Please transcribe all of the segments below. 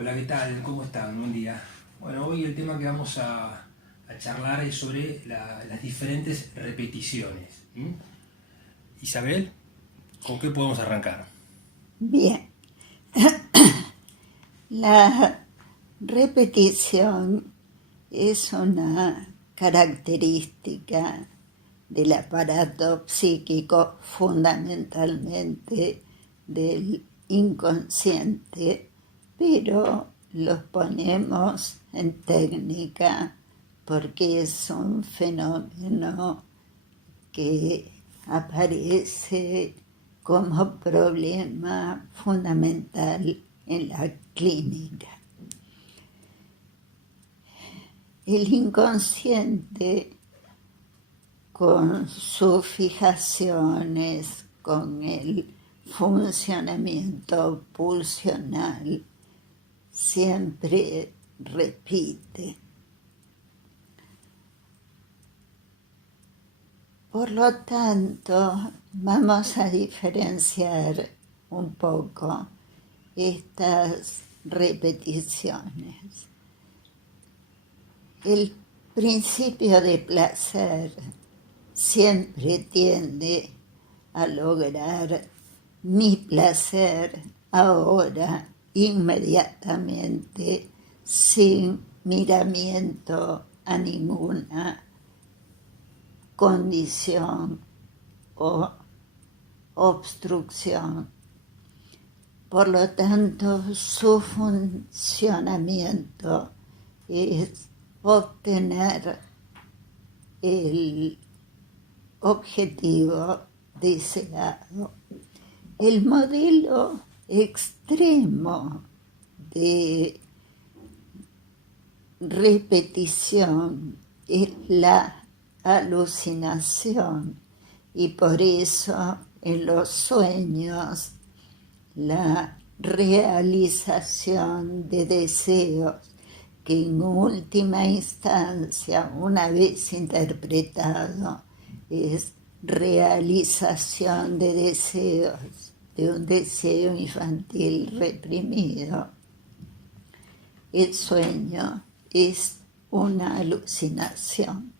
Hola, ¿qué tal? ¿Cómo están? Buen día. Bueno, hoy el tema que vamos a charlar es sobre las diferentes repeticiones. Isabel, ¿con qué podemos arrancar? Bien, la repetición es una característica del aparato psíquico, fundamentalmente del inconsciente, pero los ponemos en técnica porque es un fenómeno que aparece como problema fundamental en la clínica. El inconsciente, con sus fijaciones, con el funcionamiento pulsional, siempre repite. Por lo tanto, vamos a diferenciar un poco estas repeticiones. El principio de placer siempre tiende a lograr mi placer ahora, inmediatamente, sin miramiento a ninguna condición o obstrucción. Por lo tanto, su funcionamiento es obtener el objetivo deseado. El modelo extremo de repetición es la alucinación, y por eso en los sueños la realización de deseos que en última instancia, una vez interpretado, es realización de deseos, de un deseo infantil reprimido. El sueño es una alucinación,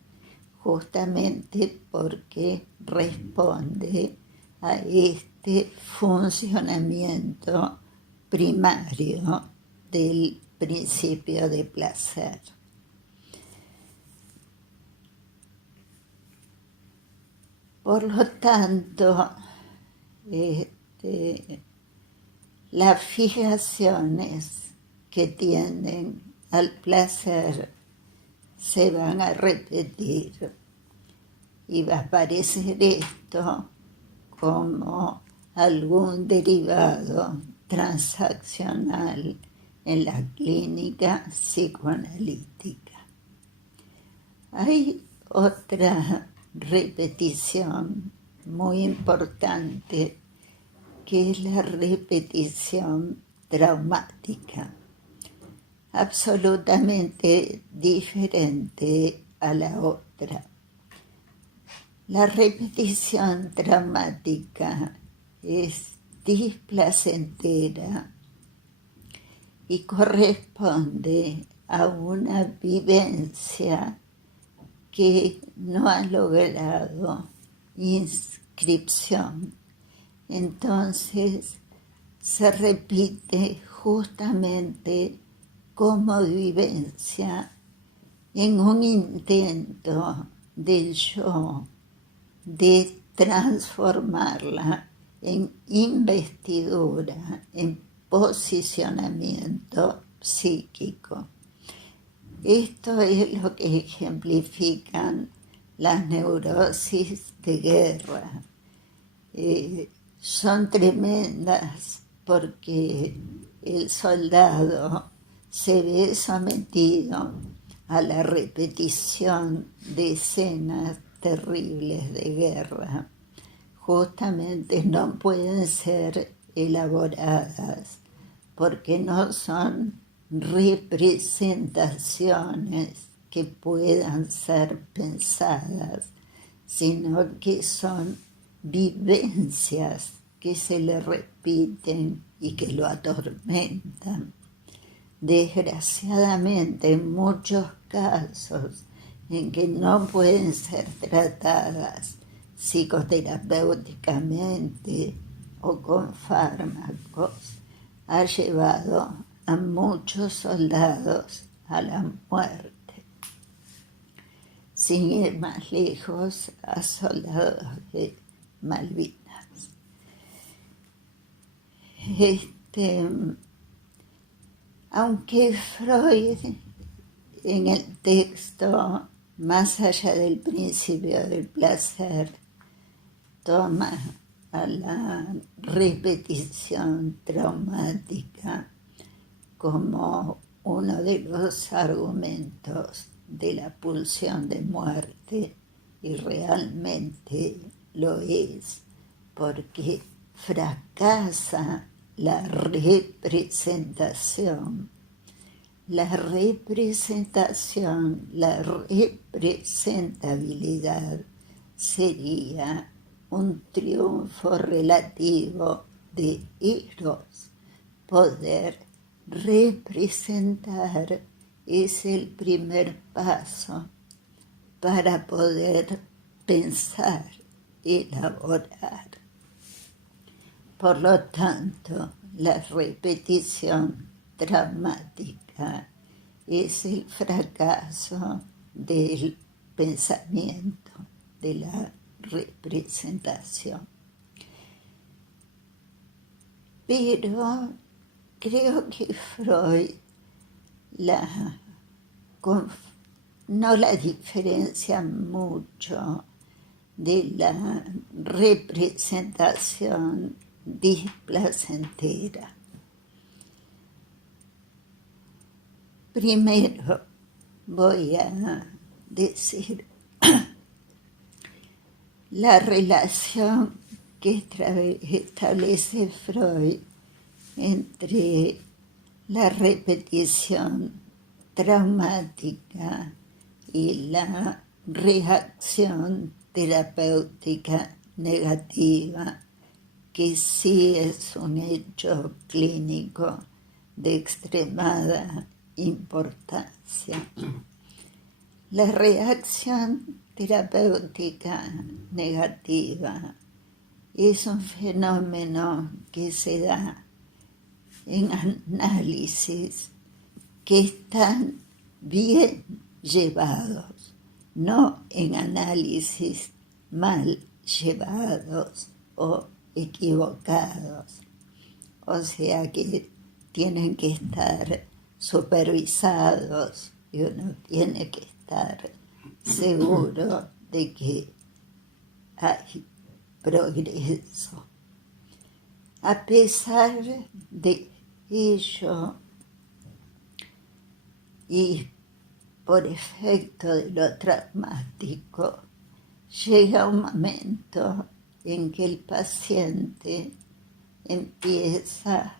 justamente porque responde a este funcionamiento primario del principio de placer. Por lo tanto, las fijaciones que tienden al placer se van a repetir y va a aparecer esto como algún derivado transaccional en la clínica psicoanalítica. Hay otra repetición muy importante que es la repetición traumática, absolutamente diferente a la otra. La repetición traumática es displacentera y corresponde a una vivencia que no ha logrado inscripción. Entonces se repite justamente como vivencia en un intento del yo de transformarla en investidura, en posicionamiento psíquico. Esto es lo que ejemplifican las neurosis de guerra. Son tremendas porque el soldado se ve sometido a la repetición de escenas terribles de guerra. Justamente no pueden ser elaboradas porque no son representaciones que puedan ser pensadas, sino que son vivencias que se le repiten y que lo atormentan. desgraciadamente en muchos casos en que no pueden ser tratadas psicoterapéuticamente o con fármacos, ha llevado a muchos soldados a la muerte. Sin ir más lejos, a soldados de Malvinas. Aunque Freud en el texto, más allá del principio del placer, toma a la repetición traumática como uno de los argumentos de la pulsión de muerte, y realmente lo es, porque fracasa la representación. La representabilidad sería un triunfo relativo de Eros. Poder representar es el primer paso para poder pensar, elaborar. Por lo tanto, la repetición traumática es el fracaso del pensamiento, de la representación. Pero creo que Freud no la diferencia mucho de la representación displacentera. Primero voy a decir la relación que establece Freud entre la repetición traumática y la reacción terapéutica negativa, que sí es un hecho clínico de extremada importancia. La reacción terapéutica negativa es un fenómeno que se da en análisis que están bien llevados, no en análisis mal llevados o equivocados. O sea que tienen que estar supervisados y uno tiene que estar seguro de que hay progreso. A pesar de ello, y por efecto de lo traumático, llega un momento en que el paciente empieza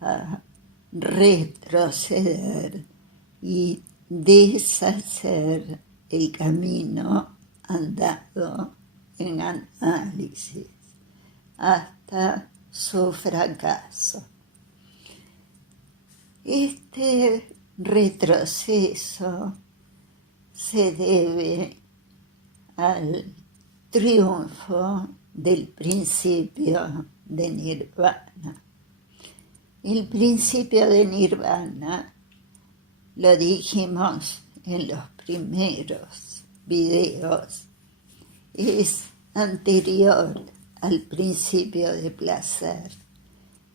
a retroceder y deshacer el camino andado en análisis hasta su fracaso. Este retroceso se debe al triunfo del principio de nirvana. El principio de nirvana, lo dijimos en los primeros videos, es anterior al principio de placer.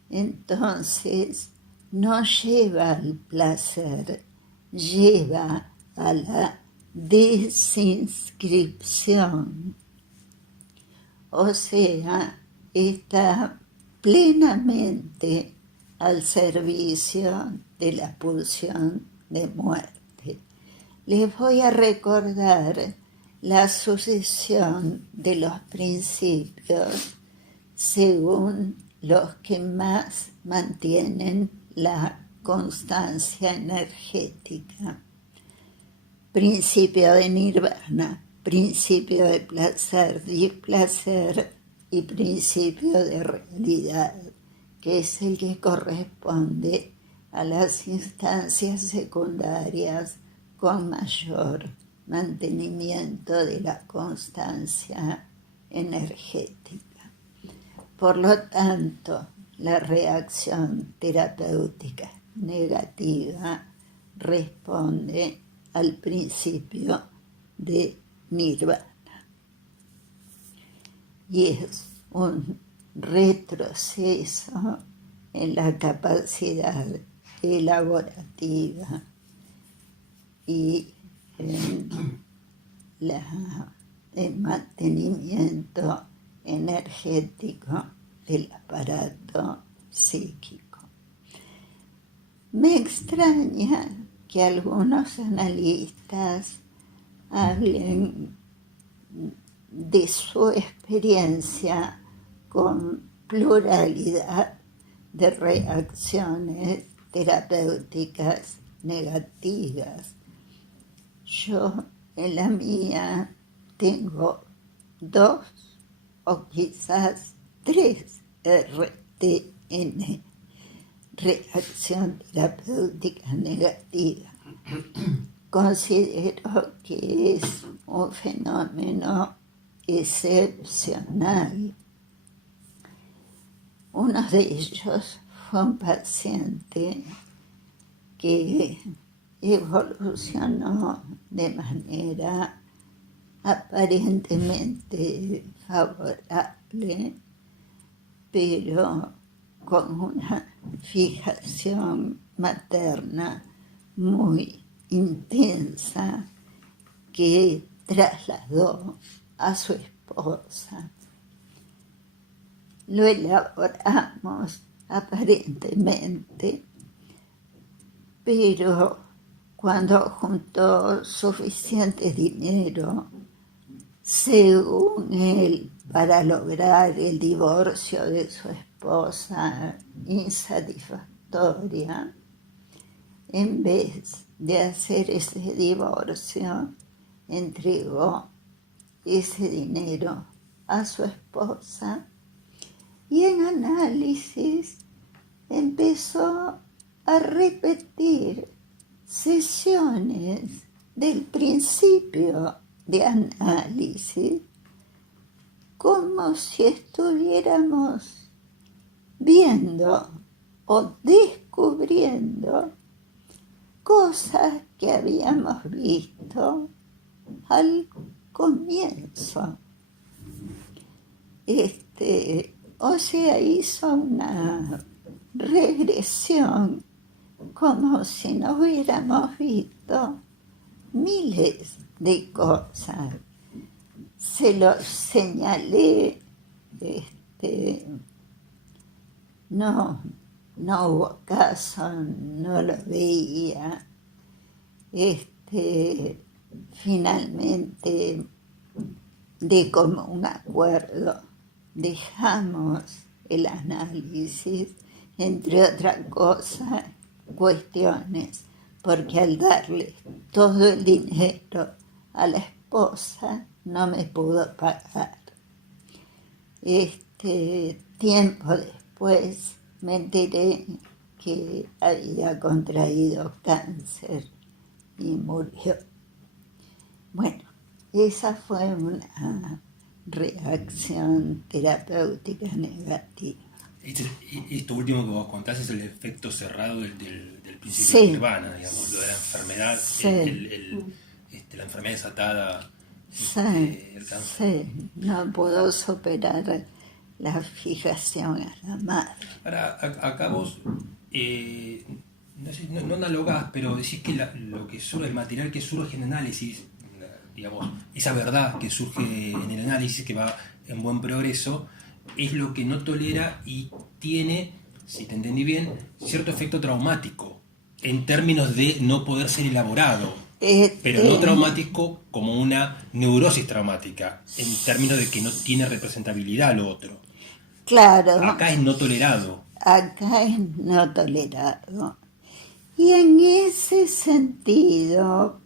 Entonces, no lleva al placer, lleva a la desinscripción. O sea, está plenamente al servicio de la pulsión de muerte. Les voy a recordar la sucesión de los principios según los que más mantienen la constancia energética. Principio de nirvana, principio de placer, displacer y principio de realidad, que es el que corresponde a las instancias secundarias con mayor mantenimiento de la constancia energética. Por lo tanto, la reacción terapéutica negativa responde al principio de nirvana y es un retroceso en la capacidad elaborativa y en el mantenimiento energético del aparato psíquico. Me extraña que algunos analistas hablen de su experiencia con pluralidad de reacciones terapéuticas negativas. Yo en la mía tengo 2 o quizás 3 RTN, reacción terapéutica negativa. Considero que es un fenómeno excepcional. Uno de ellos fue un paciente que evolucionó de manera aparentemente favorable, pero con una fijación materna muy intensa que trasladó a su esposa. Lo elaboramos aparentemente, pero cuando juntó suficiente dinero, según él, para lograr el divorcio de su esposa insatisfactoria, en vez de hacer ese divorcio, entregó ese dinero a su esposa y en análisis empezó a repetir sesiones del principio de análisis como si estuviéramos viendo o descubriendo cosas que habíamos visto al comienzo. O sea, hizo una regresión como si no hubiéramos visto miles de cosas. Se lo señalé, no hubo caso, no lo veía. Finalmente, de común acuerdo, dejamos el análisis, entre otras cosas, cuestiones, porque al darle todo el dinero a la esposa no me pudo pagar. Tiempo después me enteré que había contraído cáncer y murió. Bueno, esa fue una reacción terapéutica negativa. Esto último que vos contás es el efecto cerrado del principio de nirvana, digamos, lo de la enfermedad, la enfermedad desatada, el cáncer. Sí, no puedo superar la fijación a la madre. Ahora, acá vos, no analogás, pero decís que lo que surge, el material que surge en análisis, digamos, esa verdad que surge en el análisis, que va en buen progreso, es lo que no tolera y tiene, si te entendí bien, cierto efecto traumático, en términos de no poder ser elaborado, pero no traumático como una neurosis traumática, en términos de que no tiene representabilidad lo otro. Claro. Acá es no tolerado. Acá es no tolerado. Y en ese sentido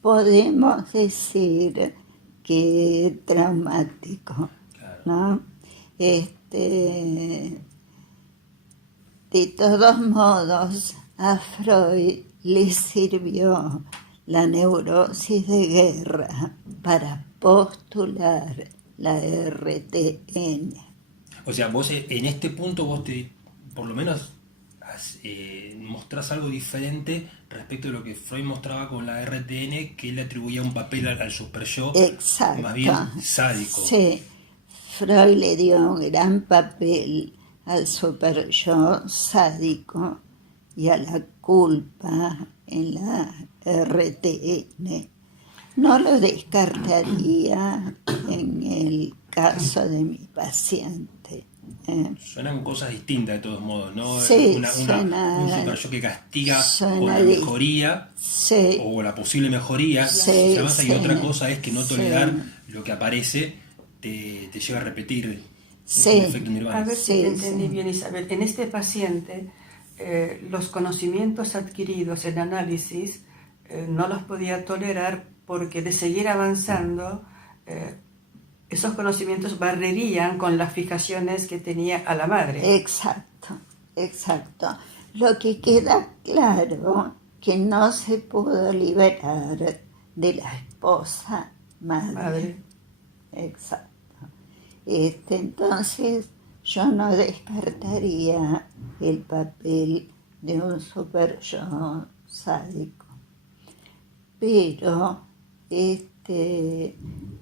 podemos decir que es traumático, claro, ¿no? De todos modos, a Freud le sirvió la neurosis de guerra para postular la RTN. O sea, vos en este punto vos por lo menos mostrás algo diferente respecto de lo que Freud mostraba con la RTN, que él le atribuía un papel al super yo Exacto. más bien sádico. Sí, Freud le dio un gran papel al super yo sádico y a la culpa en la RTN. No lo descartaría en el caso de mi paciente. Suenan cosas distintas de todos modos, ¿no? Sí, un super yo que castiga con la suena mejoría sí, o la posible mejoría, sí, y sí, otra cosa es que no sí. tolerar lo que aparece te lleva a repetir Sí. el efecto A nirvana. ver si Sí, te entendí sí. bien, Isabel. En este paciente, los conocimientos adquiridos en análisis no los podía tolerar porque de seguir avanzando, esos conocimientos barrerían con las fijaciones que tenía a la madre. Exacto, exacto. Lo que queda claro que no se pudo liberar de la esposa madre. Exacto. Entonces yo no descartaría el papel de un super yo sádico. Pero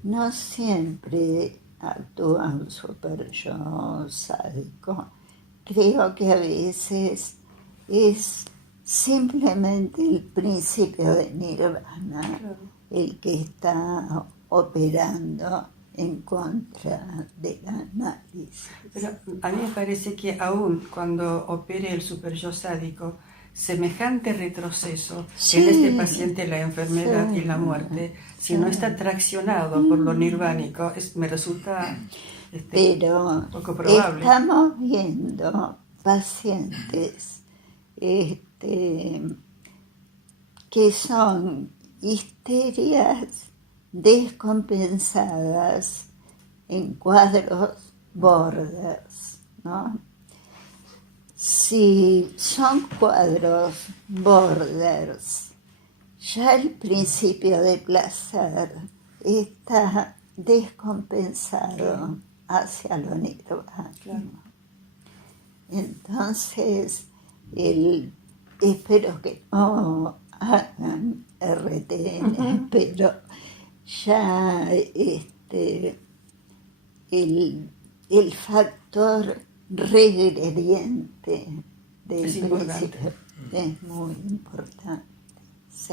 no siempre actúa un super yo sádico. Creo que a veces es simplemente el principio de nirvana el que está operando en contra del análisis. Pero a mí me parece que aún cuando opere el super yo sádico, semejante retroceso Sí, en este paciente, la enfermedad sí, y la muerte, si sí. no está traccionado por lo nirvánico, me resulta Pero poco probable. estamos viendo pacientes que son histerias descompensadas en cuadros borders, ¿no? Si son cuadros borders, ya el principio de placer está descompensado hacia lo nirvana. Entonces, espero que no hagan RTN, pero ya el factor regrediente del Es importante. principio es muy importante. Sí.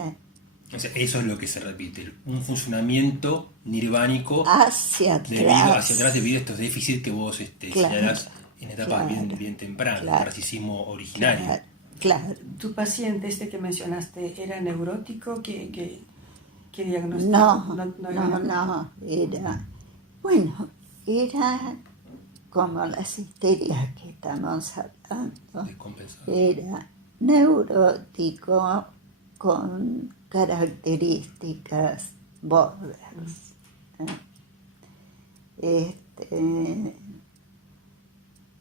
O sea, eso es lo que se repite, un funcionamiento nirvánico Hacia atrás. debido a estos déficits que vos señalás en etapas bien tempranas, el narcisismo originario. Claro. ¿Tu paciente, que mencionaste, era neurótico? ¿Qué diagnóstico? No, era. Era como las histerias que estamos hablando. Descompensado. Era neurótico con características borders.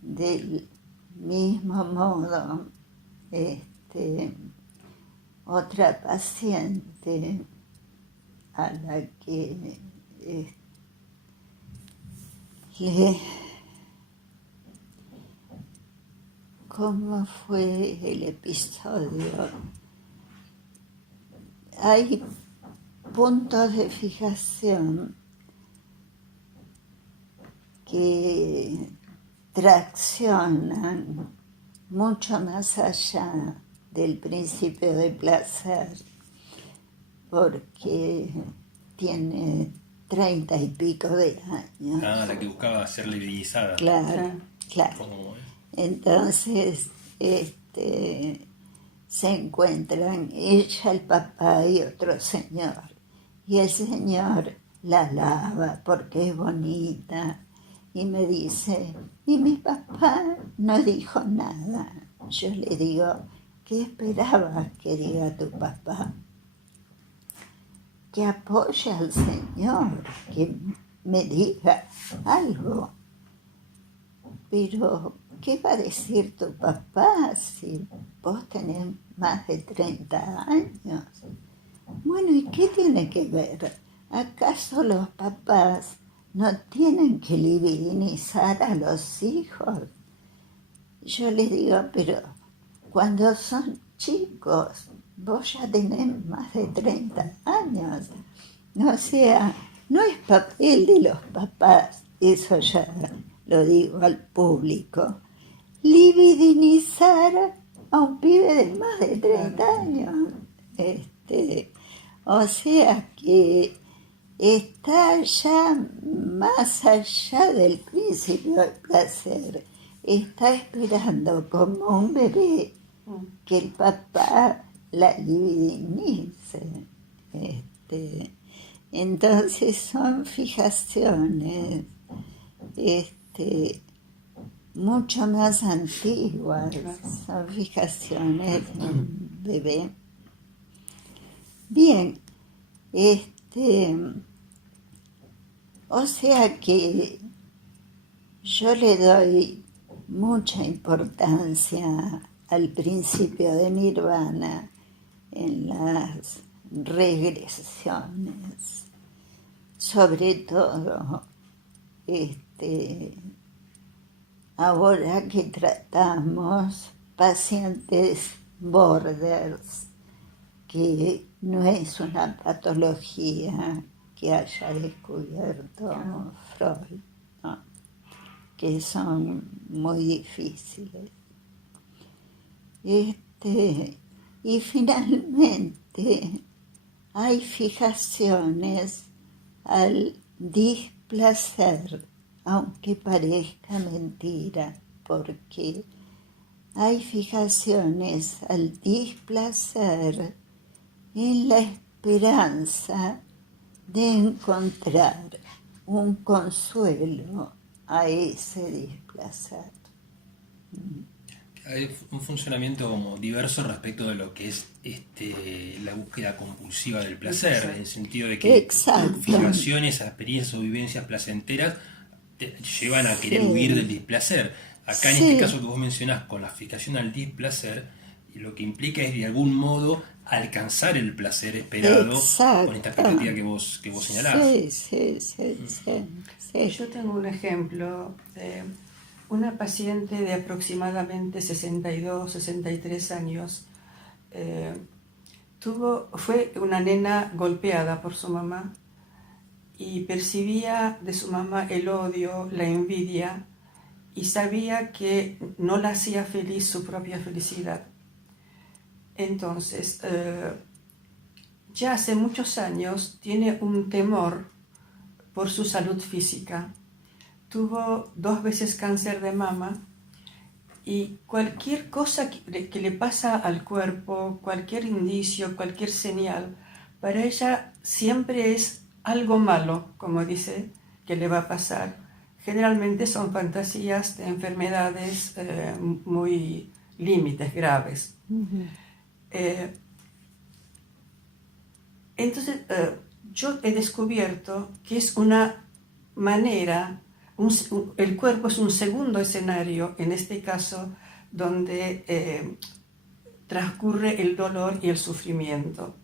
Del mismo modo, otra paciente a la que ¿cómo fue el episodio? Hay puntos de fijación que traccionan mucho más allá del principio de placer, porque tiene 30 y pico de años. Ah, la que buscaba ser levedizada. Claro. ¿Cómo es? Entonces, se encuentran ella, el papá y otro señor. Y el señor la alaba porque es bonita. Y me dice, y mi papá no dijo nada. Yo le digo, ¿qué esperabas que diga tu papá? Que apoye al Señor, que me diga algo. Pero, ¿qué va a decir tu papá si vos tenés más de 30 años? Bueno, ¿y qué tiene que ver? ¿Acaso los papás no tienen que libidinizar a los hijos? Yo le digo, pero cuando son chicos, vos ya tenés más de 30 años. O sea, no es papel de los papás, eso ya lo digo al público, libidinizar a un pibe de más de 30 años. O sea que está ya más allá del principio del placer. Está esperando como un bebé que el papá la libidinice. Entonces son fijaciones mucho más antiguas, son fijaciones de un bebé. Bien, o sea que yo le doy mucha importancia al principio de Nirvana en las regresiones, sobre todo ahora que tratamos pacientes borders, que no es una patología que haya descubierto Freud, ¿no? Que son muy difíciles. Y finalmente hay fijaciones al displacer, aunque parezca mentira, porque hay fijaciones al displacer en la esperanza de encontrar un consuelo a ese displacer. Hay un funcionamiento como diverso respecto de lo que es la búsqueda compulsiva del placer, en el sentido de que fijaciones, experiencias o vivencias placenteras te llevan a querer huir del displacer. Acá en este caso que vos mencionás con la fijación al displacer, lo que implica es de algún modo alcanzar el placer esperado con esta expectativa que vos señalás. Sí. Yo tengo un ejemplo de una paciente de aproximadamente 62, 63 años. Fue una nena golpeada por su mamá y percibía de su mamá el odio, la envidia, y sabía que no la hacía feliz su propia felicidad. Entonces, ya hace muchos años tiene un temor por su salud física. Tuvo 2 veces cáncer de mama y cualquier cosa que le pasa al cuerpo, cualquier indicio, cualquier señal, para ella siempre es algo malo, como dice, que le va a pasar. Generalmente son fantasías de enfermedades muy límites, graves. Uh-huh. Entonces, yo he descubierto que es una manera, el cuerpo es un segundo escenario, en este caso, donde transcurre el dolor y el sufrimiento.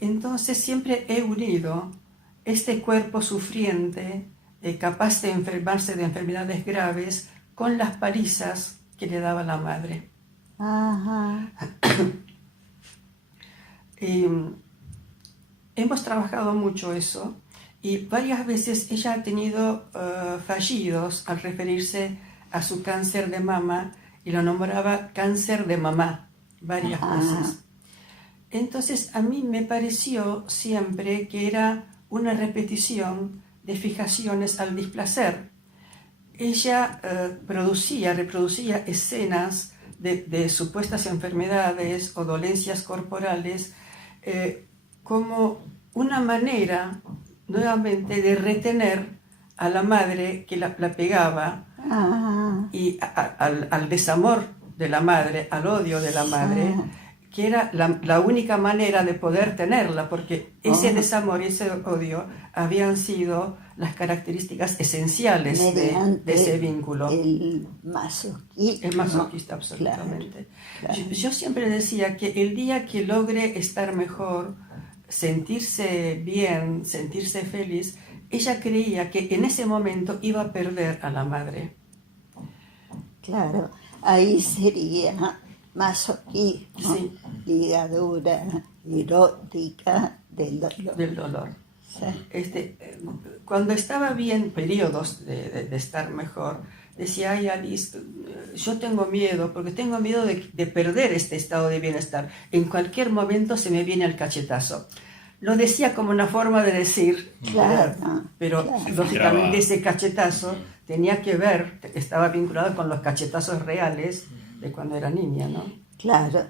Entonces, siempre he unido este cuerpo sufriente, capaz de enfermarse de enfermedades graves, con las palizas que le daba la madre. Ajá. Hemos trabajado mucho eso y varias veces ella ha tenido fallidos al referirse a su cáncer de mama y lo nombraba cáncer de mamá varias veces. Entonces a mí me pareció siempre que era una repetición de fijaciones al displacer. Ella reproducía escenas de supuestas enfermedades o dolencias corporales como una manera nuevamente de retener a la madre que la pegaba y al desamor de la madre, al odio de la madre, que era la única manera de poder tenerla, porque ese desamor y ese odio habían sido las características esenciales de ese vínculo. El masoquismo. Es masoquista, absolutamente. Claro. Yo siempre decía que el día que logre estar mejor, sentirse bien, sentirse feliz, ella creía que en ese momento iba a perder a la madre. Claro, ahí sería masoquismo, Sí. ligadura erótica del dolor. Del dolor. Sí. Cuando estaba bien, periodos de estar mejor, decía, ay Alice, yo tengo miedo, porque tengo miedo de perder este estado de bienestar. En cualquier momento se me viene el cachetazo. Lo decía como una forma de decir, Claro, pero claro. lógicamente ese cachetazo tenía que ver, estaba vinculado con los cachetazos reales de cuando era niña, ¿no? Claro,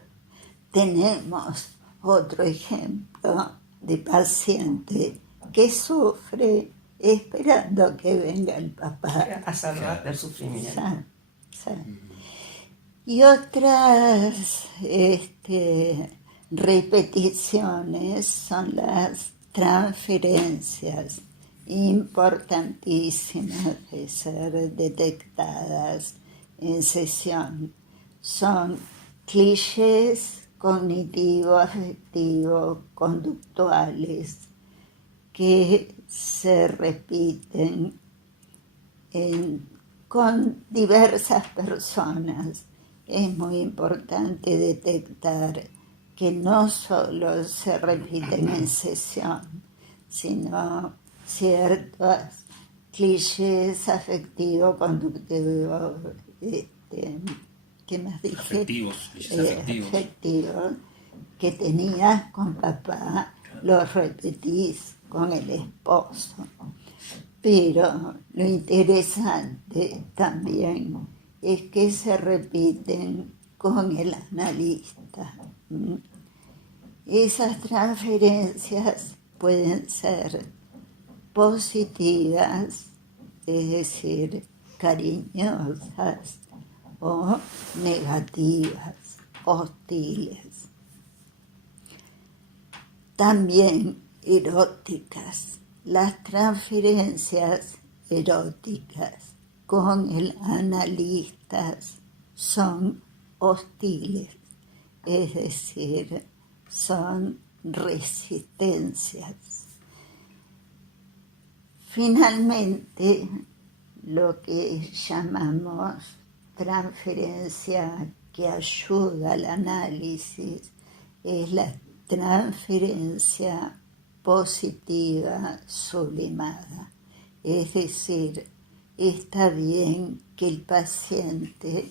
tenemos otro ejemplo de paciente que sufre esperando que venga el papá. A salvar del sufrimiento. Sí. Y otras repeticiones son las transferencias, importantísimas de ser detectadas en sesión. Son clichés cognitivos, afectivos, conductuales que se repiten con diversas personas. Es muy importante detectar que no solo se repiten en sesión, sino ciertos clichés afectivos, conductivos, ¿qué más dije? Afectivos que tenías con papá, los repetís con el esposo. Pero lo interesante también es que se repiten con el analista. Esas transferencias pueden ser positivas, es decir, cariñosas, o negativas, hostiles. También eróticas. Las transferencias eróticas con el analista son hostiles, es decir, son resistencias. Finalmente, lo que llamamos transferencia que ayuda al análisis es la transferencia positiva sublimada. Es decir, está bien que el paciente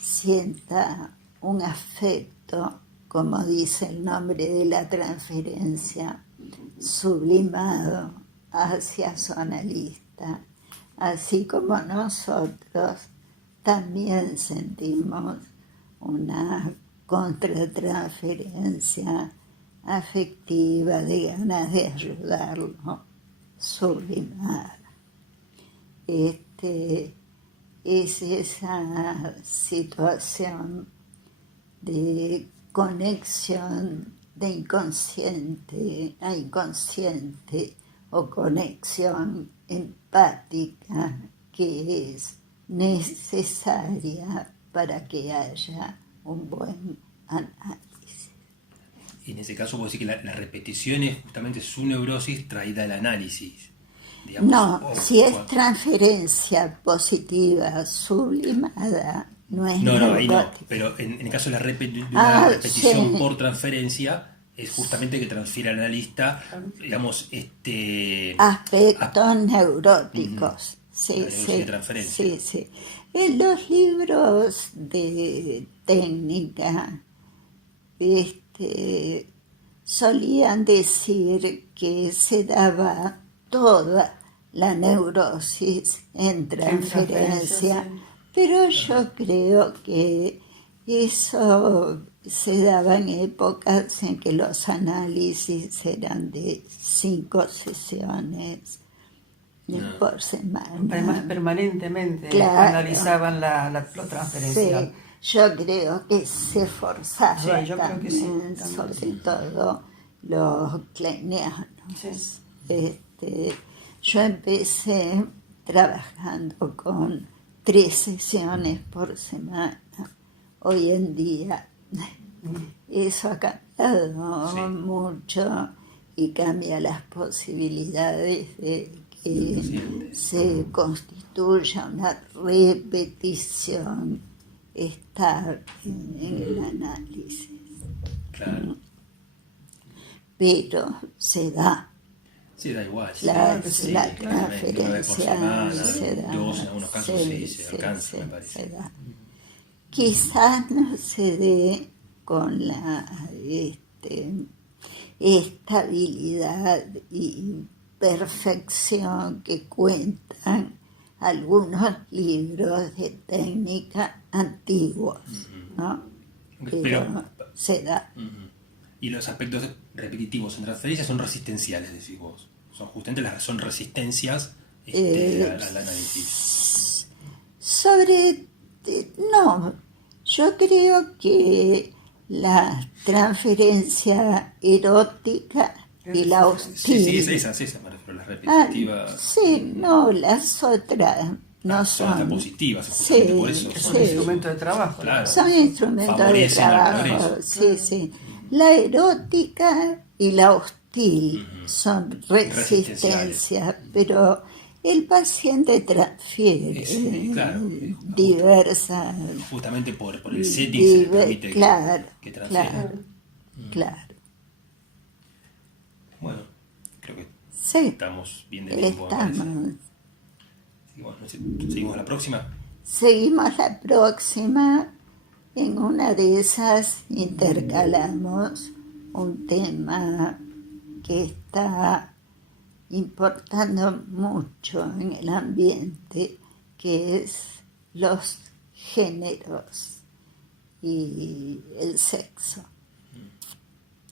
sienta un afecto, como dice el nombre de la transferencia, sublimado hacia su analista, así como nosotros también sentimos una contratransferencia afectiva de ganas de ayudarlo, sublimada. Es esa situación de conexión de inconsciente a inconsciente o conexión empática que es necesaria para que haya un buen análisis. Y en ese caso puedo decir que la repetición es justamente su neurosis traída al análisis. Digamos, no, si es transferencia positiva sublimada, no es No, ahí no, neurótica. pero en el caso de una repetición sí. por transferencia, es justamente que transfiere al analista, digamos, aspectos neuróticos. Sí, la neurosis de transferencia. sí. En los libros de técnica solían decir que se daba toda la neurosis en transferencia, sí. pero yo creo que eso se daba en épocas en que los análisis eran de 5 sesiones por semana. Además, permanentemente analizaban la transferencia. Sí, yo creo que se forzaba Sí, yo creo que sí, sobre todo los kleinianos. Sí. Yo empecé trabajando con 3 sesiones por semana. Hoy en día eso ha cambiado mucho y cambia las posibilidades de que se constituya una repetición estable en el análisis. Claro. Pero se da. Sí, da igual. La claramente, una vez por transferencia semana, se da. 2 en algunos casos se alcanza, me parece. Se da. Quizás no se dé con la estabilidad y perfección que cuentan algunos libros de técnica antiguos, ¿no? Pero se da. Y los aspectos repetitivos en transferencia son resistenciales, decís vos. Son justamente son resistencias al análisis. No, yo creo que la transferencia erótica y la hostil. Sí, esa me refiero, las repetitivas. Sí, no, las otras no son son. positivas, justamente por eso. Son instrumentos de trabajo. Claro. Son instrumentos de trabajo, sí. La erótica y la hostil son resistencias, pero el paciente transfiere diversas. Justamente por el setting se le permite que transfiera. Claro. Bueno, creo que estamos bien de tiempo. ¿Seguimos la próxima? Seguimos la próxima. En una de esas intercalamos un tema que está importando mucho en el ambiente, que es los géneros y el sexo.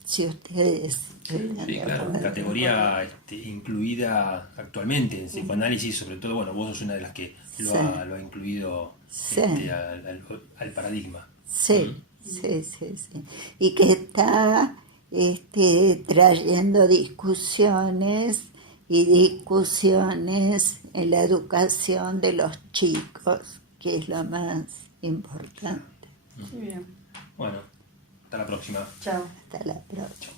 Si ustedes... Sí, claro, categoría incluida actualmente en psicoanálisis, sobre todo, bueno, vos sos una de las que lo ha incluido al paradigma. Sí. Y que está trayendo discusiones en la educación de los chicos, que es lo más importante. Muy bien. Bueno, hasta la próxima. Chao. Hasta la próxima.